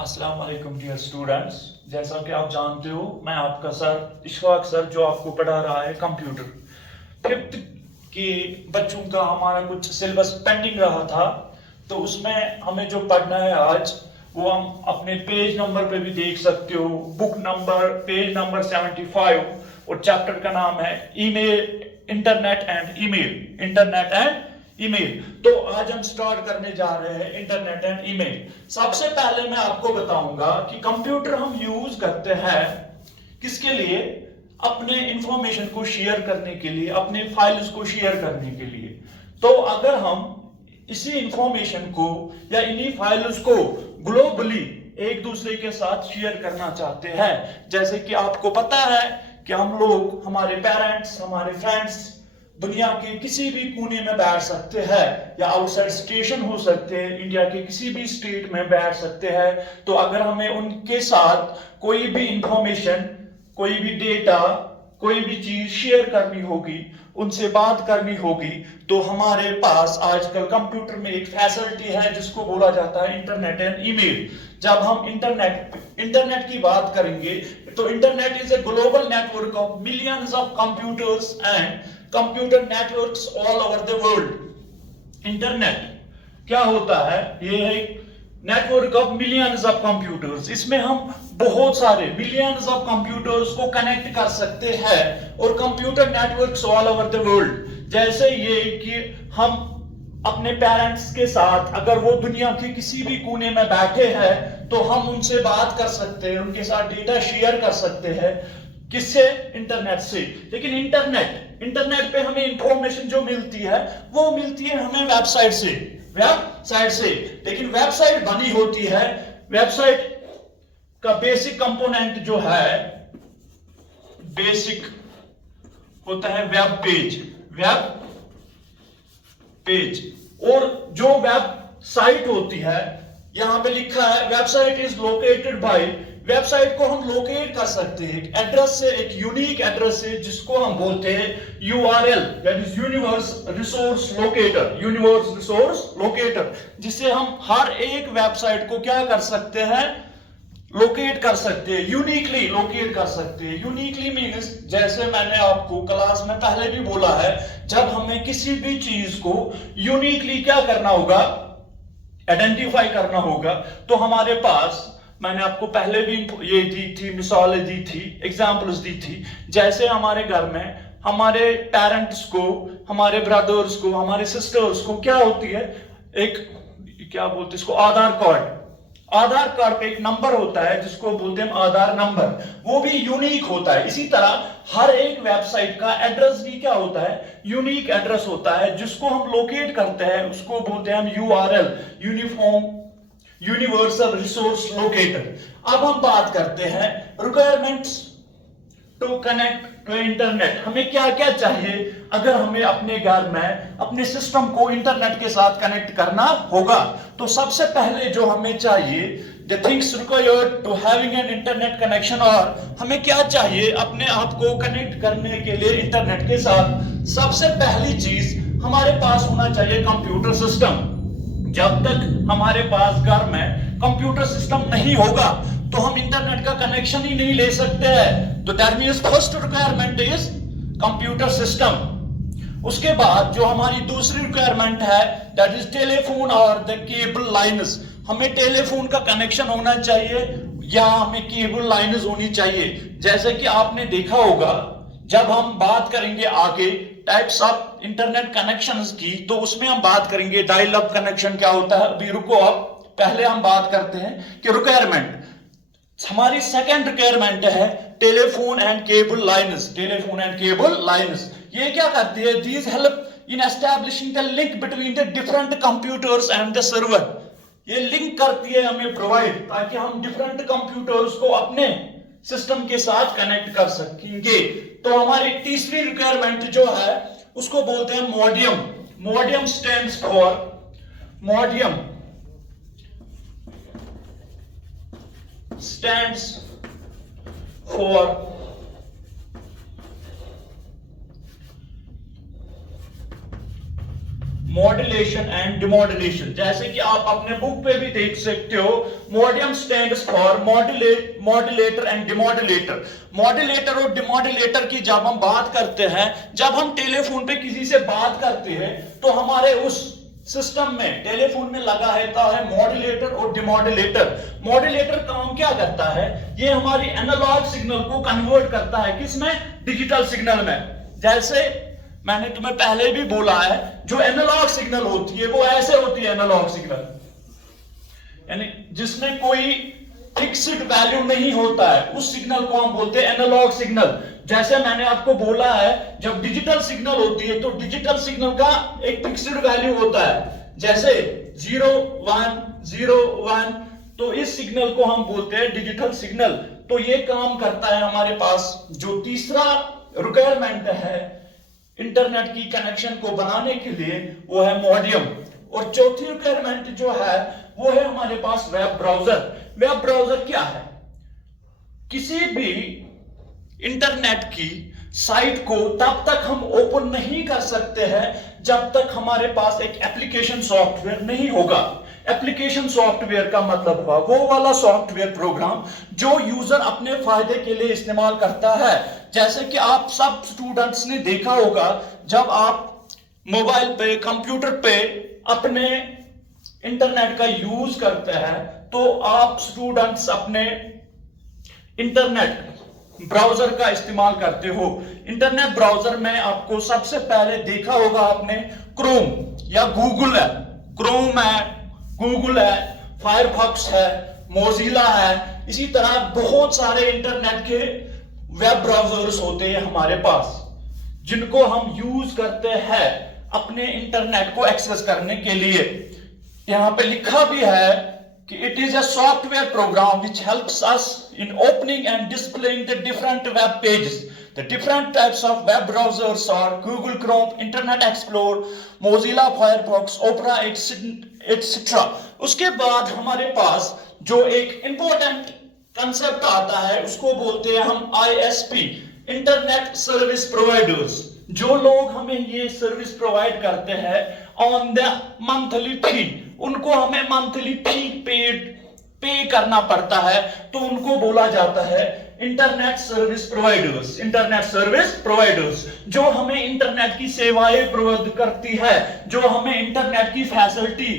अस्सलाम वालेकुम dear students. जैसा कि आप जानते हो, मैं आपका सर इशफाक सर जो आपको पढ़ा रहा है कंप्यूटर। फिफ्थ की बच्चों का हमारा कुछ सिलेबस पेंडिंग रहा था, तो उसमें हमें जो पढ़ना है आज वो हम अपने पेज नंबर पे भी देख सकते हो। बुक नंबर पेज नंबर 75 और चैप्टर का नाम है email, internet and email. Internet and email. तो आज हम स्टार्ट करने जा रहे हैं इंटरनेट एंड ईमेल। सबसे पहले मैं आपको बताऊंगा कि कंप्यूटर हम यूज करते हैं किसके लिए? अपने इंफॉर्मेशन को शेयर करने के लिए, अपने फाइल्स को शेयर करने के लिए। तो अगर हम इसी इंफॉर्मेशन को या इन्हीं फाइल्स को ग्लोबली एक दूसरे के साथ शेयर करना चाहते हैं, जैसे कि आपको पता है कि हम लोग, हमारे पेरेंट्स, हमारे फ्रेंड्स दुनिया के किसी भी कोने में बैठ सकते हैं, या आउटसाइड स्टेशन हो सकते हैं, इंडिया के किसी भी स्टेट में बैठ सकते हैं। तो अगर हमें उनके साथ कोई भी इंफॉर्मेशन, कोई भी डेटा, कोई भी चीज शेयर करनी होगी, उनसे बात करनी होगी, तो हमारे पास आजकल कंप्यूटर में एक फैसिलिटी है जिसको बोला जाता है इंटरनेट एंड ईमेल। जब हम इंटरनेट की बात करेंगे तो internet is a global network of millions of computers and computer networks all over the world. Internet क्या होता है? ये है network of millions of computers. इसमें हम बहुत सारे मिलियंस ऑफ कंप्यूटर्स को कनेक्ट कर सकते हैं, और computer networks all over the world. जैसे ये कि हम अपने पेरेंट्स के साथ, अगर वो दुनिया के किसी भी कोने में बैठे हैं, तो हम उनसे बात कर सकते हैं, उनके साथ डेटा शेयर कर सकते हैं। किससे? इंटरनेट से। लेकिन इंटरनेट पे हमें इंफॉर्मेशन जो मिलती है वो मिलती है हमें वेबसाइट से। लेकिन वेबसाइट बनी होती है, वेबसाइट का बेसिक कंपोनेंट जो है, बेसिक होता है वेब पेज। और जो वेबसाइट होती है, यहां पे लिखा है website is located by. Website को हम लोकेट कर सकते हैं एक एड्रेस से, एक यूनिक एड्रेस से, जिसको हम बोलते हैं URL, that is universe resource locator. जिससे हम हर एक वेबसाइट को क्या कर सकते हैं? लोकेट कर सकते हैं, यूनिकली लोकेट कर सकते हैं। यूनिकली मीन्स, जैसे मैंने आपको क्लास में पहले भी बोला है, जब हमें किसी भी चीज को यूनिकली क्या करना होगा? आइडेंटिफाई करना होगा। तो हमारे पास, मैंने आपको पहले भी ये दी थी, मिसालें दी थी, एग्जांपल्स दी थी। जैसे हमारे घर में हमारे पेरेंट्स को, हमारे ब्रदर्स को, हमारे सिस्टर्स को क्या होती है? एक, क्या बोलते हैं इसको, आधार कार्ड पे एक नंबर होता है जिसको बोलते हैं आधार नंबर। वो भी यूनिक होता है। इसी तरह हर एक वेबसाइट का एड्रेस भी क्या होता है? यूनिक एड्रेस होता है, जिसको हम लोकेट करते हैं, उसको बोलते हैं हम URL, यूनिवर्सल रिसोर्स लोकेटर। अब हम बात करते हैं requirements to connect to internet. हमें क्या क्या चाहिए अगर हमें अपने घर में अपने सिस्टम को इंटरनेट के साथ कनेक्ट करना होगा? तो सबसे पहले जो हमें चाहिए, the things required to having an internet connection, और हमें क्या चाहिए अपने आप को कनेक्ट करने के लिए इंटरनेट के साथ? सबसे पहली चीज हमारे पास होना चाहिए कंप्यूटर सिस्टम। जब तक हमारे पास घर में कंप्यूटर सिस्टम नहीं होगा तो हम इंटरनेट का कनेक्शन ही नहीं ले सकते हैं। तो that means first requirement is computer system. उसके बाद जो हमारी दूसरी रिक्वायरमेंट है, दैट इज टेलीफोन और द केबल लाइन्स। हमें टेलीफोन का कनेक्शन होना चाहिए या हमें केबल लाइन्स होनी चाहिए। जैसे कि आपने देखा होगा, जब हम बात करेंगे आगे टाइप्स ऑफ इंटरनेट कनेक्शंस की, तो उसमें हम बात करेंगे डायल अप कनेक्शन क्या होता है। अभी रुको, आप पहले हम बात करते हैं कि रिक्वायरमेंट, हमारी सेकंड रिक्वायरमेंट है टेलीफोन एंड केबल लाइन्स। ये क्या करती है? These help in establishing the link between the different computers and the server. ये लिंक करती है हमें प्रोवाइड, ताकि हम डिफरेंट कंप्यूटर्स को अपने सिस्टम के साथ कनेक्ट कर सकेंगे। तो हमारी तीसरी रिक्वायरमेंट जो है उसको बोलते हैं modem. Modem stands for modulation and demodulation. जैसे कि आप अपने बुक पे भी देख सकते हो, modem stands for modulator and demodulator. Modulator और डिमॉड्यूलेटर की जब हम बात करते हैं, जब हम टेलीफोन पे किसी से बात करते हैं तो हमारे उस सिस्टम में, टेलीफोन में लगा रहता है मॉड्यूलेटर और डिमॉड्यूलेटर। मॉड्यूलेटर काम क्या करता है, ये हमारी एनालॉग सिग्नल को कन्वर्ट करता है किसमें, डिजिटल सिग्नल में। जैसे मैंने तुम्हें पहले भी बोला है, जो एनालॉग सिग्नल होती है वो ऐसे होती है, एनालॉग सिग्नल यानी जिसमें कोई फिक्स्ड वैल्यू नहीं होता है, उस सिग्नल को हम बोलते हैं एनालॉग सिग्नल। जैसे मैंने आपको बोला है, जब डिजिटल सिग्नल होती है तो डिजिटल सिग्नल का एक फिक्स्ड वैल्यू होता है, जैसे 0 1 0 1, तो इस सिग्नल को हम बोलते हैं डिजिटल सिग्नल। तो ये काम करता है हमारे पास। जो तीसरा रिक्वायरमेंट है इंटरनेट की कनेक्शन को बनाने के लिए, वो है मॉडियम। और चौथी रिक्वायरमेंट जो है वो है हमारे पास वेब ब्राउजर। वेब ब्राउजर क्या है, किसी भी इंटरनेट की साइट को तब तक हम ओपन नहीं कर सकते हैं जब तक हमारे पास एक एप्लीकेशन सॉफ्टवेयर नहीं होगा। एप्लीकेशन सॉफ्टवेयर का मतलब हुआ वो वाला सॉफ्टवेयर प्रोग्राम जो यूजर अपने फायदे के लिए इस्तेमाल करता है। जैसे कि आप सब स्टूडेंट्स ने देखा होगा, जब आप मोबाइल पे, कंप्यूटर पे अपने इंटरनेट का यूज करते हैं तो आप स्टूडेंट्स अपने इंटरनेट ब्राउजर का इस्तेमाल करते हो। इंटरनेट ब्राउजर में आपको सबसे पहले देखा होगा आपने क्रोम या गूगल है, क्रोम है, गूगल है, फायरफॉक्स है, मोजिला है। इसी तरह बहुत सारे इंटरनेट के वेब ब्राउजर्स होते हैं हमारे पास, जिनको हम यूज करते हैं अपने इंटरनेट को एक्सेस करने के लिए। यहां पे लिखा भी है कि it is a software program which helps us in opening and displaying the different web pages. The different types of web browsers are Google Chrome, Internet Explorer, Mozilla Firefox, Opera, etc. उसके बाद हमारे पास जो एक important concept आता है उसको बोलते हैं हम ISP, इंटरनेट सर्विस प्रोवाइडर्स। जो लोग हमें ये सर्विस प्रोवाइड करते हैं ऑन द मंथली फी, उनको हमें मंथली फी पे करना पड़ता है, तो उनको बोला जाता है internet service providers. Internet service providers जो हमें इंटरनेट की सेवाएं प्रोवाइड करती है, जो हमें इंटरनेट की फैसिलिटी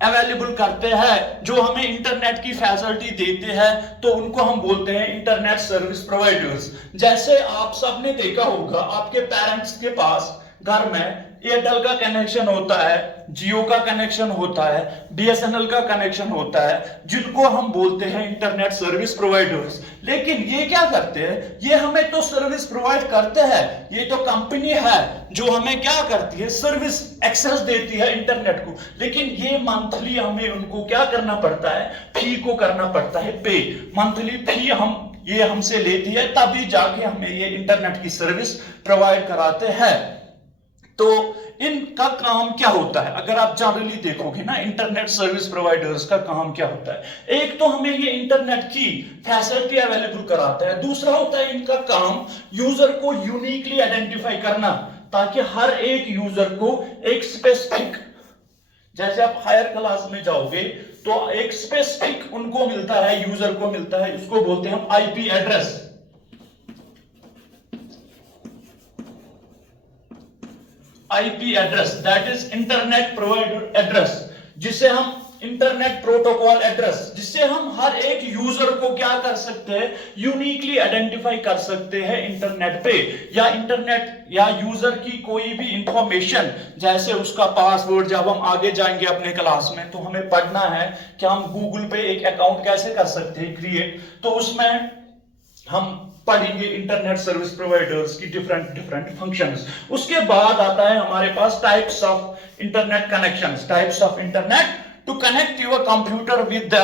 अवेलेबल करते हैं, जो हमें इंटरनेट की फैसिलिटी देते हैं, तो उनको हम बोलते हैं इंटरनेट सर्विस प्रोवाइडर्स। जैसे आप सबने देखा होगा, आपके पेरेंट्स के पास घर में एयरटेल का कनेक्शन होता है, जियो का कनेक्शन होता है, BSNL का कनेक्शन होता है, जिनको हम बोलते हैं इंटरनेट सर्विस प्रोवाइडर्स। लेकिन ये क्या करते हैं, ये हमें तो सर्विस प्रोवाइड करते हैं, ये तो कंपनी है जो हमें क्या करती है, सर्विस एक्सेस देती है इंटरनेट को। लेकिन ये मंथली हमें उनको क्या करना पड़ता है, फी को करना पड़ता है पे। मंथली फी ये हमसे लेती है, तभी जाके हमें ये इंटरनेट की सर्विस प्रोवाइड कराते हैं। तो इनका काम क्या होता है, अगर आप जनरली देखोगे ना, इंटरनेट सर्विस प्रोवाइडर्स का काम क्या होता है, एक तो हमें ये इंटरनेट की फैसिलिटी अवेलेबल कराता है, दूसरा होता है इनका काम यूजर को यूनिकली आइडेंटिफाई करना, ताकि हर एक यूजर को एक स्पेसिफिक, जैसे आप हायर क्लास में जाओगे तो एक स्पेसिफिक उनको मिलता है, यूजर को मिलता है, उसको बोलते हैं हम IP address. IP address that is internet provider address, जिसे हम इंटरनेट प्रोटोकॉल एड्रेस, जिससे हम हर एक यूजर को क्या कर सकते हैं, यूनिकली आइडेंटिफाई कर सकते हैं इंटरनेट पे। या इंटरनेट या यूजर की कोई भी इंफॉर्मेशन, जैसे उसका पासवर्ड, जब हम आगे जाएंगे अपने क्लास में तो हमें पढ़ना है कि हम गूगल पे एक अकाउंट कैसे कर सकते हैं क्रिएट, तो उसमें हम पढ़ेंगे इंटरनेट सर्विस प्रोवाइडर्स की डिफरेंट फंक्शंस। उसके बाद आता है हमारे पास types of internet connections. Types of internet, to connect your computer with the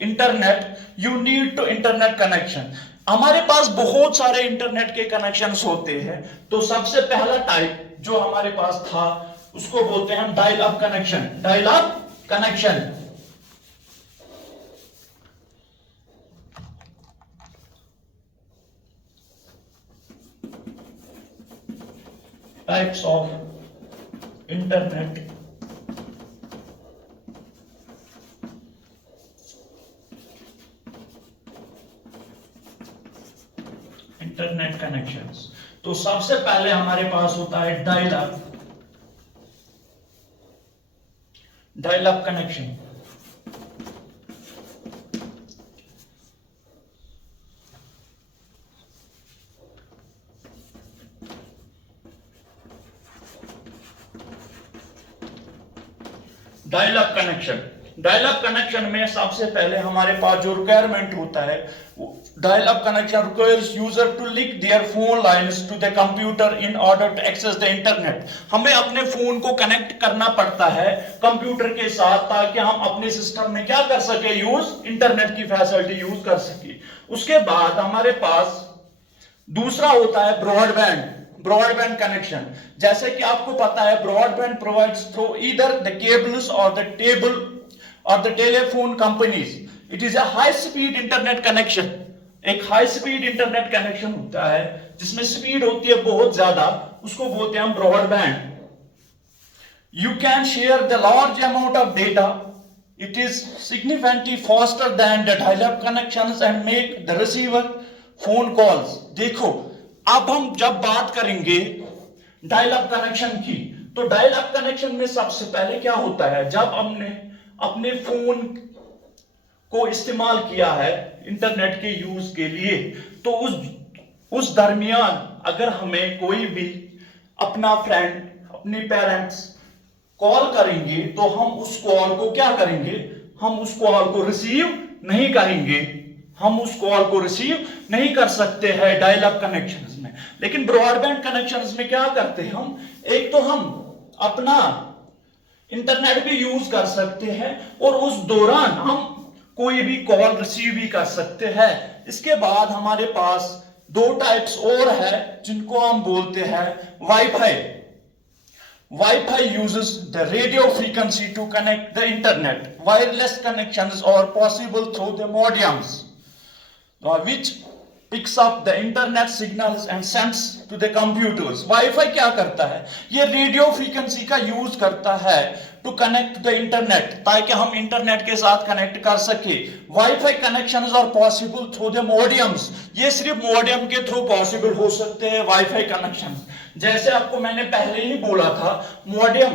internet you need to internet connection. हमारे पास बहुत सारे इंटरनेट के कनेक्शंस होते हैं, तो सबसे पहला टाइप जो हमारे पास था उसको बोलते हैं dial up connection. Dial up connection, types of internet internet connections. तो सबसे पहले हमारे पास होता है dial up connection. Dial up connection में सबसे पहले हमारे पास जो रिक्वायरमेंट होता है, dial up connection requires user to link their phone lines to the computer in order to access the internet. हमें अपने फोन को कनेक्ट करना पड़ता है कंप्यूटर के साथ, ताकि हम अपने सिस्टम में क्या कर सके, इंटरनेट की फैसिलिटी यूज कर सके। उसके बाद हमारे पास दूसरा होता है ब्रॉडबैंड कनेक्शन। जैसे कि आपको पता है, broadband provides through either the cables और the telephone companies. It is a high speed internet connection. एक हाई स्पीड इंटरनेट कनेक्शन होता है जिसमें स्पीड होती है बहुत ज्यादा, उसको बोलते हैं हम broadband. You can share the large amount of data. It is significantly faster than the dial up connections and make the receiver phone calls. देखो, अब हम जब बात करेंगे डायल अप कनेक्शन की, तो डायल अप कनेक्शन में सबसे पहले क्या होता है, जब हमने अपने फोन को इस्तेमाल किया है इंटरनेट के यूज के लिए, तो उस दरमियान अगर हमें कोई भी अपना फ्रेंड, अपने पेरेंट्स कॉल करेंगे, तो हम उस कॉल को क्या करेंगे, हम उस कॉल को रिसीव नहीं करेंगे। हम उस कॉल को रिसीव नहीं कर सकते हैं डायल अप कनेक्शंस में। लेकिन ब्रॉडबैंड कनेक्शंस में क्या करते हैं हम, एक तो हम अपना इंटरनेट भी यूज कर सकते हैं और उस दौरान हम कोई भी कॉल रिसीव भी कर सकते हैं। इसके बाद हमारे पास दो टाइप्स और है जिनको हम बोलते हैं wifi. Wi-Fi uses the radio frequency to connect the internet. Wireless connections are possible through the modems, which picks up the internet signals and sends to the computers. Wi-Fi क्या करता है, ये रेडियो फ्रीक्वेंसी का use करता है to connect the internet, ताकि हम internet के साथ कनेक्ट कर सके। WiFi connections are possible through the modems. ये सिर्फ मॉडेम के थ्रू पॉसिबल हो सकते हैं वाईफाई कनेक्शन। जैसे आपको मैंने पहले ही बोला था, मॉडेम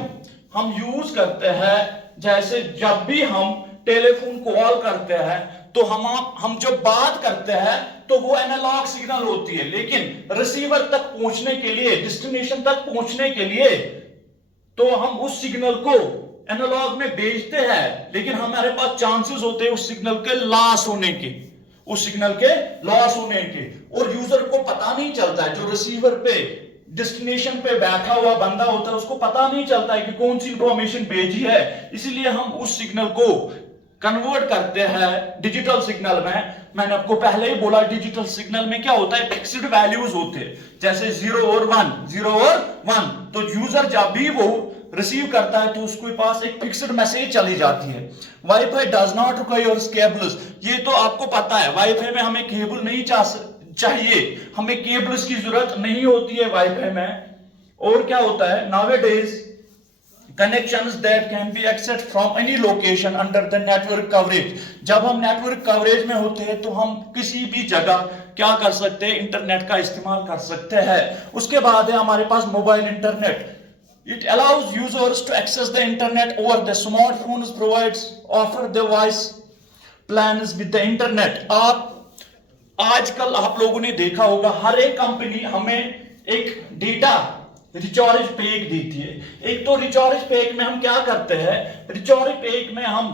हम यूज करते हैं, जैसे जब भी हम टेलीफोन कॉल करते हैं तो हम जब बात करते हैं तो वो एनालॉग सिग्नल होती है, लेकिन रिसीवर तक पहुंचने के लिए, डेस्टिनेशन तक पहुंचने के लिए, तो हम उस सिग्नल को एनालॉग में भेजते हैं, लेकिन हमारे पास चांसेस होते हैं उस सिग्नल के लॉस होने के, और यूजर को पता नहीं चलता है, जो रिसीवर पे डेस्टिनेशन पे बैठा हुआ बंदा होता है उसको पता नहीं चलता है कि कौन सी इंफॉर्मेशन भेजी है। इसलिए हम उस सिग्नल को कन्वर्ट करते हैं डिजिटल सिग्नल में। मैंने आपको पहले ही बोला, डिजिटल सिग्नल में क्या होता है, फिक्स्ड वैल्यूज होते हैं, जैसे 0 और 1। तो यूजर जब भी वो रिसीव करता है तो उसके पास एक फिक्स्ड मैसेज चली जाती है। Wifi does not require cables. ये तो आपको पता है, वाईफाई में हमें केबल नहीं चाहिए, हमें केबल्स की जरूरत नहीं होती है वाईफाई में। और क्या होता है, nowadays connections that can be accessed from any location under the network coverage। जब हम नेटवर्क कवरेज में होते हैं तो हम किसी भी जगह क्या कर सकते हैं, इंटरनेट का इस्तेमाल कर सकते हैं। उसके बाद है हमारे पास mobile internet. It allows users to access the internet over the smartphones, provides offer the voice plans with the internet। आजकल आप लोगों ने देखा होगा, हर एक कंपनी हमें एक डेटा रिचार्ज पैक देती है। एक तो रिचार्ज पैक में हम क्या करते हैं, रिचार्ज पैक में हम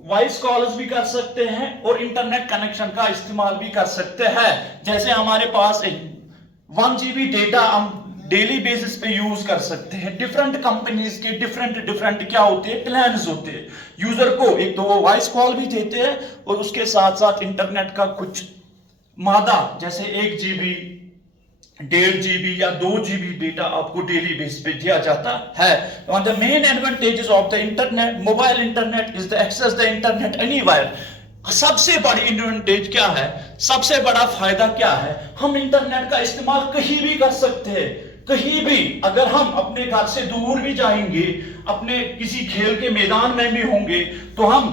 वॉइस कॉल्स भी कर सकते हैं और इंटरनेट कनेक्शन का इस्तेमाल भी कर सकते हैं। जैसे हमारे पास 1 GB डेटा हम डेली बेसिस पे यूज कर सकते हैं। डिफरेंट कंपनीज के डिफरेंट क्या होते हैं, प्लान्स होते हैं। यूजर को एक तो वो वॉइस कॉल भी देते हैं और उसके साथ साथ इंटरनेट का कुछ मादा, जैसे 1 GB, 1.5 GB या 2 GB डेटा आपको डेली बेस पे दिया जाता है। The main advantages of the internet, mobile internet is the access the internet anywhere. सबसे बड़ी एडवांटेज क्या है, सबसे बड़ा फायदा क्या है, हम इंटरनेट का इस्तेमाल कहीं भी कर सकते हैं, कहीं भी। अगर हम अपने घर से दूर भी जाएंगे, अपने किसी खेल के मैदान में भी होंगे, तो हम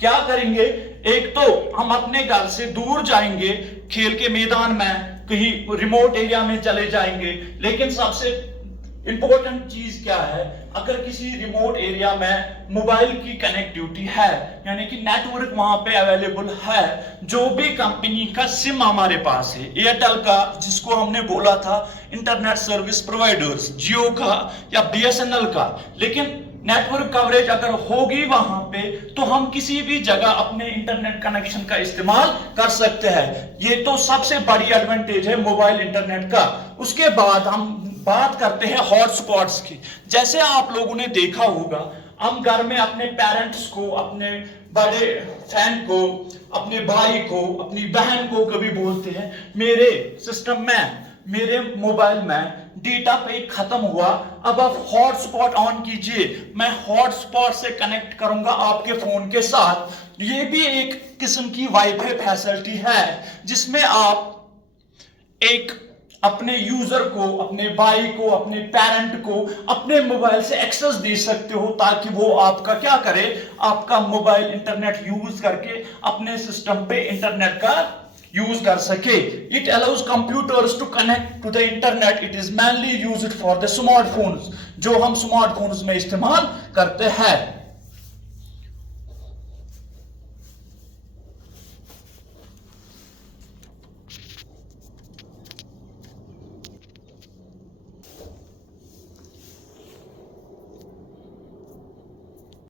क्या करेंगे, एक तो हम अपने घर से दूर जाएंगे खेल के मैदान में, कहीं रिमोट एरिया में चले जाएंगे। लेकिन सबसे इंपॉर्टेंट चीज क्या है, अगर किसी रिमोट एरिया में मोबाइल की कनेक्टिविटी है, यानी कि नेटवर्क वहां पे अवेलेबल है, जो भी कंपनी का सिम हमारे पास है, एयरटेल का जिसको हमने बोला था इंटरनेट सर्विस प्रोवाइडर्स, जियो का या बीएसएनएल का, लेकिन नेटवर्क कवरेज अगर होगी वहां पे तो हम किसी भी जगह अपने इंटरनेट कनेक्शन का इस्तेमाल कर सकते हैं। ये तो सबसे बड़ी एडवांटेज है मोबाइल इंटरनेट का। उसके बाद हम बात करते हैं हॉटस्पॉट्स की। जैसे आप लोगों ने देखा होगा, हम घर में अपने पेरेंट्स को, अपने बड़े फैन को, अपने भाई को, अपनी बहन को कभी बोलते हैं मेरे सिस्टम में, मेरे मोबाइल में डेटा पैक खत्म हुआ, अब आप हॉटस्पॉट ऑन कीजिए, मैं हॉटस्पॉट से कनेक्ट करूंगा आपके फोन के साथ। ये भी एक किस्म की वाईफाई फैसिलिटी है जिसमें आप एक अपने यूजर को, अपने भाई को, अपने पेरेंट को अपने मोबाइल से एक्सेस दे सकते हो, ताकि वो आपका क्या करे, आपका मोबाइल इंटरनेट यूज करके अपने सिस्टम पे इंटरनेट का यूज कर सके। It allows computers to connect to the internet. It is mainly used for the smartphones, जो हम स्मार्टफोन्स में इस्तेमाल करते हैं।